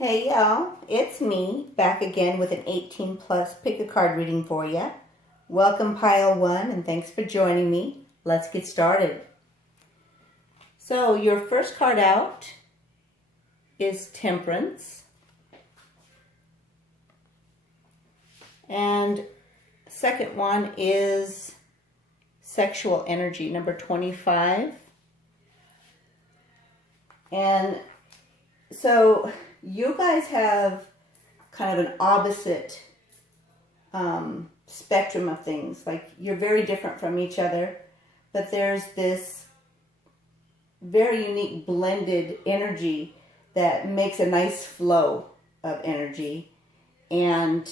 Hey y'all, it's me, back again with an 18 plus pick a card reading for you. Welcome pile one and thanks for joining me. Let's get started. So your first card out is Temperance. And second one is Sexual Energy, number 25. And so you guys have kind of an opposite spectrum of things. Like, you're very different from each other, but there's this very unique blended energy that makes a nice flow of energy and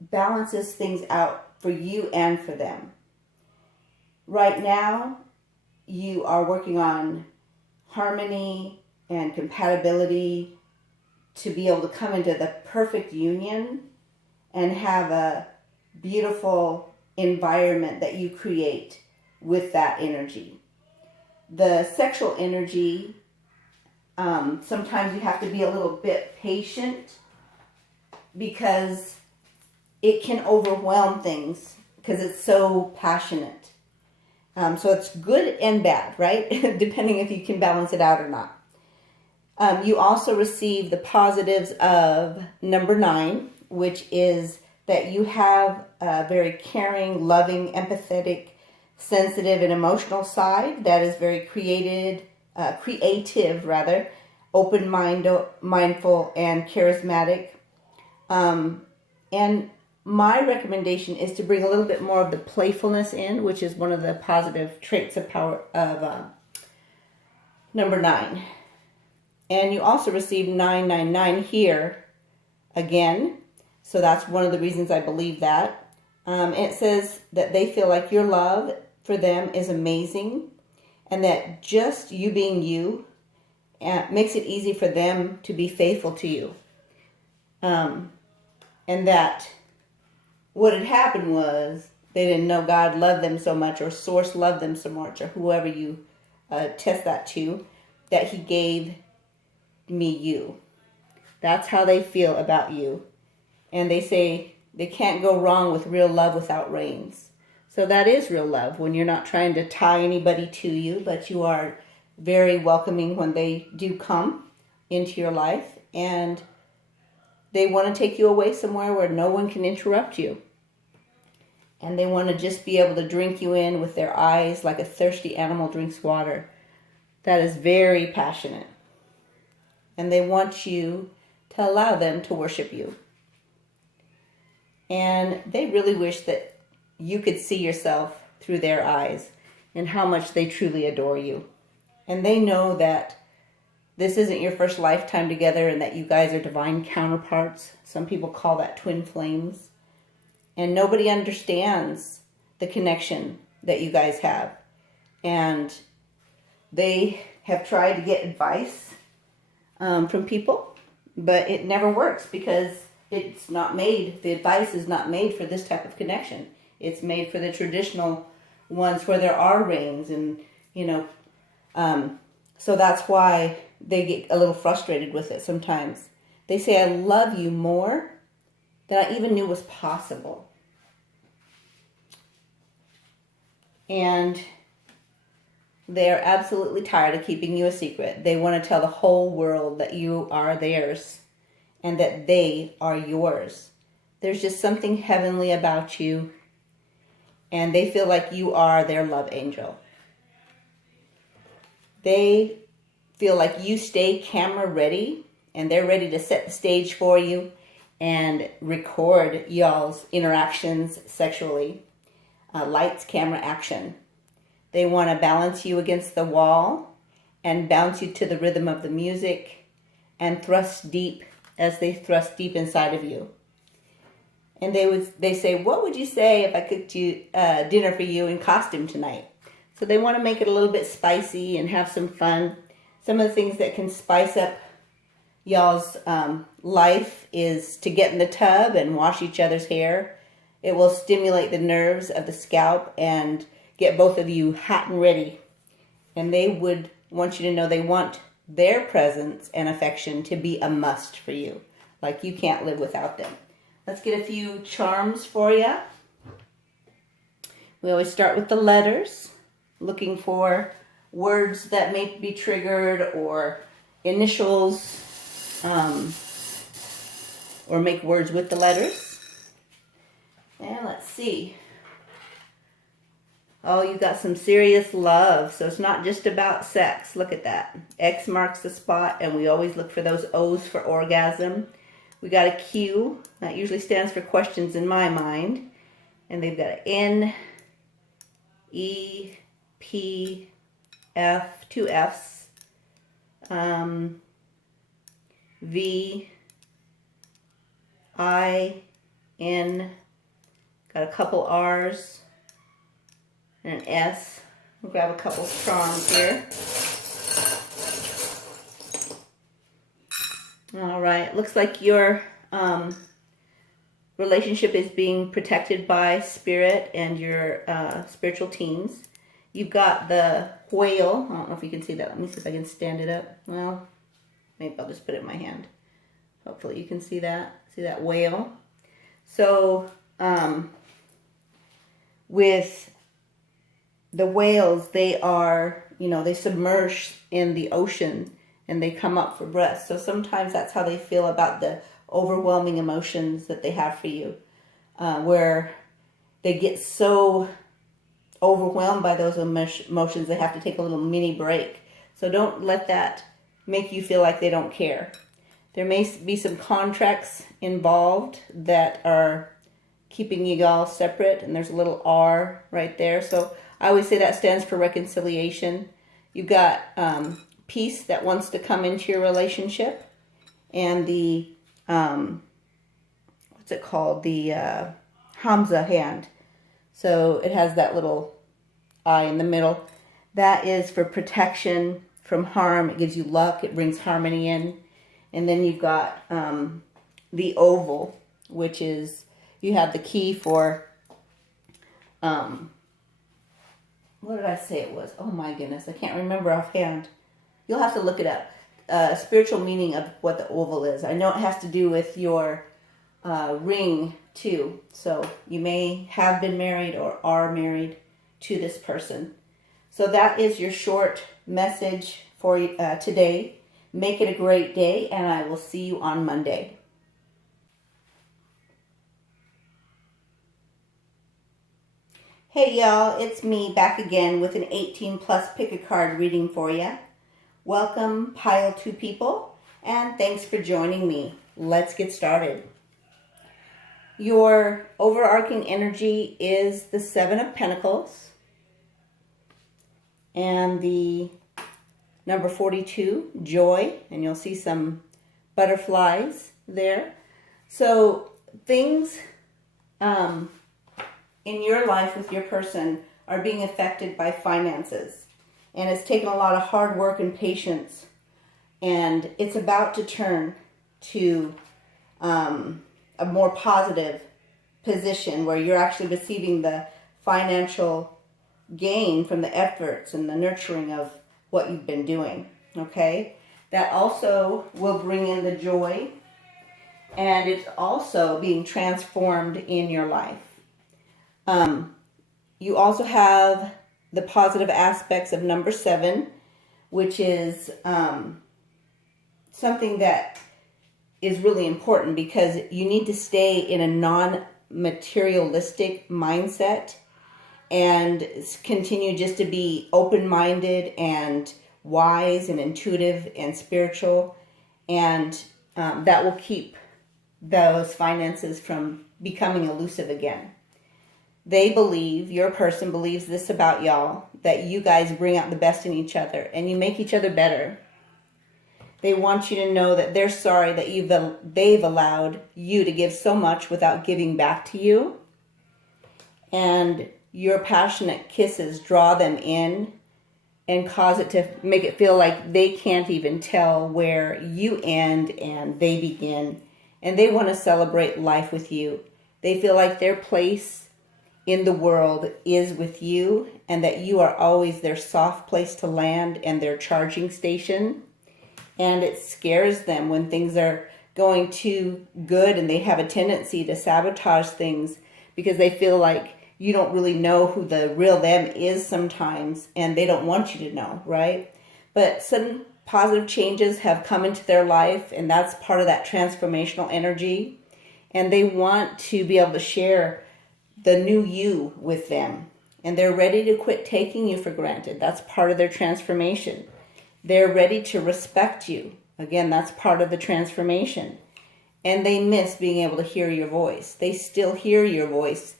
balances things out for you and for them. Right now, you are working on harmony and compatibility to be able to come into the perfect union and have a beautiful environment that you create with that energy. The sexual energy, sometimes you have to be a little bit patient because it can overwhelm things because it's so passionate. So it's good and bad, right? Depending if you can balance it out or not. You also receive the positives of number 9, which is that you have a very caring, loving, empathetic, sensitive, and emotional side that is very creative, open-mindful, and charismatic. And my recommendation is to bring a little bit more of the playfulness in, which is one of the positive traits of power of number 9. And you also receive 999 here again. So that's one of the reasons I believe that. It says that they feel like your love for them is amazing and that just you being you makes it easy for them to be faithful to you. And that what had happened was they didn't know God loved them so much, or Source loved them so much, or whoever you test that to, that He gave me you. That's how they feel about you. And they say they can't go wrong with real love without reins. So that is real love, when you're not trying to tie anybody to you, but you are very welcoming when they do come into your life, and they want to take you away somewhere where no one can interrupt you. And they want to just be able to drink you in with their eyes like a thirsty animal drinks water. That is very passionate. And they want you to allow them to worship you. And they really wish that you could see yourself through their eyes and how much they truly adore you. And they know that this isn't your first lifetime together and that you guys are divine counterparts. Some people call that twin flames. And nobody understands the connection that you guys have. And they have tried to get advice from people, but it never works because it's not made, the advice is not made for this type of connection. It's made for the traditional ones where there are reins and, so that's why they get a little frustrated with it sometimes. They say, I love you more than I even knew was possible. And they're absolutely tired of keeping you a secret. They want to tell the whole world that you are theirs and that they are yours. There's just something heavenly about you, and they feel like you are their love angel. They feel like you stay camera ready, and they're ready to set the stage for you and record y'all's interactions sexually. Lights, camera, action. They want to balance you against the wall and bounce you to the rhythm of the music and thrust deep as they thrust deep inside of you. And they say, what would you say if I cooked you dinner for you in costume tonight? So they want to make it a little bit spicy and have some fun. Some of the things that can spice up y'all's life is to get in the tub and wash each other's hair. It will stimulate the nerves of the scalp and get both of you hot and ready. And they would want you to know they want their presence and affection to be a must for you. Like you can't live without them. Let's get a few charms for you. We always start with the letters, looking for words that may be triggered or initials, or make words with the letters. And let's see. Oh, you got some serious love. So it's not just about sex. Look at that. X marks the spot, and we always look for those O's for orgasm. We got a Q. That usually stands for questions in my mind. And they've got an N, E, P, F, two F's, V, I, N, got a couple R's, and an S. We'll grab a couple charms here. All right, looks like your relationship is being protected by spirit and your spiritual teams. You've got the whale. I don't know if you can see that. Let me see if I can stand it up. Well, maybe I'll just put it in my hand. Hopefully you can see that. See that whale? So, with the whales, they are, they submerge in the ocean and they come up for breath. So sometimes that's how they feel about the overwhelming emotions that they have for you, where they get so overwhelmed by those emotions they have to take a little mini break. So don't let that make you feel like they don't care. There may be some contracts involved that are keeping you all separate, and there's a little R right there. So I always say that stands for reconciliation. You've got peace that wants to come into your relationship, and the what's it called? The Hamza hand. So it has that little eye in the middle. That is for protection from harm. It gives you luck. It brings harmony in. And then you've got the oval, which is, you have the key for, what did I say it was? Oh my goodness, I can't remember offhand. You'll have to look it up. Spiritual meaning of what the oval is. I know it has to do with your ring too. So you may have been married or are married to this person. So that is your short message for today. Make it a great day, and I will see you on Monday. Hey y'all, it's me back again with an 18 plus pick a card reading for you. Welcome, pile 2 people, and thanks for joining me. Let's get started. Your overarching energy is the 7 of Pentacles and the number 42, joy, and you'll see some butterflies there. So things in your life with your person are being affected by finances. And it's taken a lot of hard work and patience. And it's about to turn to a more positive position where you're actually receiving the financial gain from the efforts and the nurturing of what you've been doing, okay? That also will bring in the joy, and it's also being transformed in your life. You also have the positive aspects of number 7, which is something that is really important because you need to stay in a non-materialistic mindset and continue just to be open-minded and wise and intuitive and spiritual, and that will keep those finances from becoming elusive again. They believe, your person believes this about y'all, that you guys bring out the best in each other and you make each other better. They want you to know that they're sorry that they've allowed you to give so much without giving back to you. And your passionate kisses draw them in and cause it to make it feel like they can't even tell where you end and they begin. And they want to celebrate life with you. They feel like their place in the world is with you and that you are always their soft place to land and their charging station. And it scares them when things are going too good, and they have a tendency to sabotage things because they feel like you don't really know who the real them is sometimes, and they don't want you to know, right? But sudden positive changes have come into their life, and that's part of that transformational energy. And they want to be able to share the new you with them. And they're ready to quit taking you for granted. That's part of their transformation. They're ready to respect you. Again, that's part of the transformation. And they miss being able to hear your voice. They still hear your voice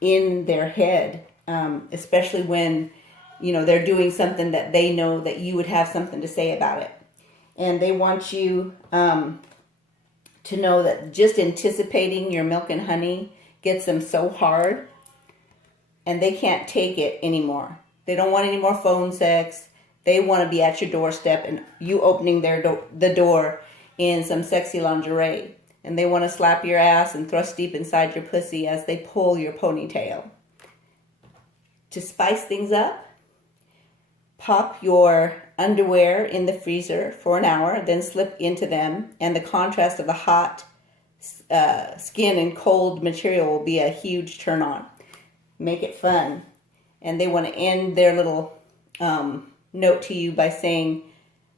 in their head, especially when, you know, they're doing something that they know that you would have something to say about it. And they want you to know that just anticipating your milk and honey gets them so hard, and they can't take it anymore. They don't want any more phone sex. They want to be at your doorstep and you opening the door in some sexy lingerie. And they want to slap your ass and thrust deep inside your pussy as they pull your ponytail. To spice things up, pop your underwear in the freezer for an hour, then slip into them, and the contrast of the hot skin and cold material will be a huge turn on. Make it fun. And they want to end their little note to you by saying,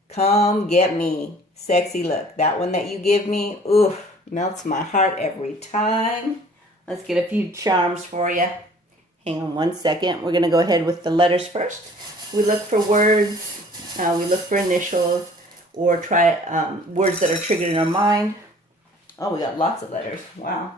"Come get me, sexy look." That one that you give me, oof, melts my heart every time. Let's get a few charms for you. Hang on one second. We're going to go ahead with the letters first. We look for words, we look for initials, or try words that are triggered in our mind. Oh, we got lots of letters. Wow.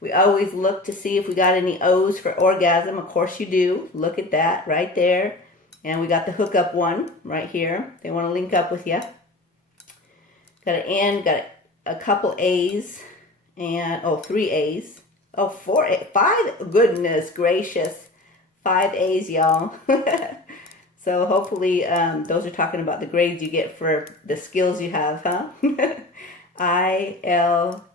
We always look to see if we got any O's for orgasm. Of course you do. Look at that right there. And we got the hookup one right here. They want to link up with you. Got an N, got a couple A's, and, 3 A's. 4 A's, 5, goodness gracious. 5 A's, y'all. So hopefully those are talking about the grades you get for the skills you have, huh? ILKPLLRLTFXDUENT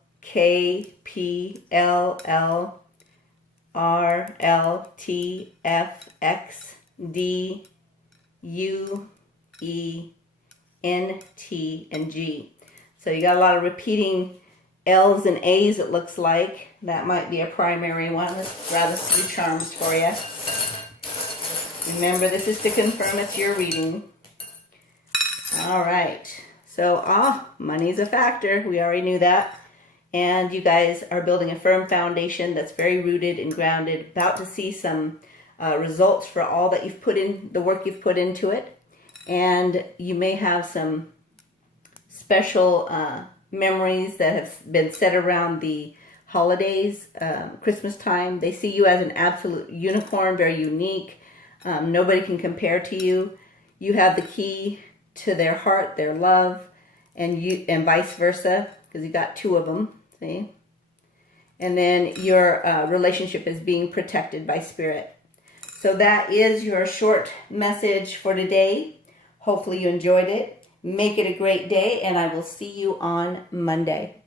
and G. So you got a lot of repeating L's and A's, it looks like. That might be a primary one. Let's grab a few charms for you. Remember, this is to confirm it's your reading. All right. So, money's a factor. We already knew that. And you guys are building a firm foundation that's very rooted and grounded, about to see some results for all that you've put in, the work you've put into it. And you may have some special memories that have been set around the holidays, Christmas time. They see you as an absolute unicorn, very unique. Nobody can compare to you. You have the key to their heart, their love, and vice versa, because you got 2 of them, see? And then your relationship is being protected by spirit. So that is your short message for today. Hopefully you enjoyed it. Make it a great day, and I will see you on Monday.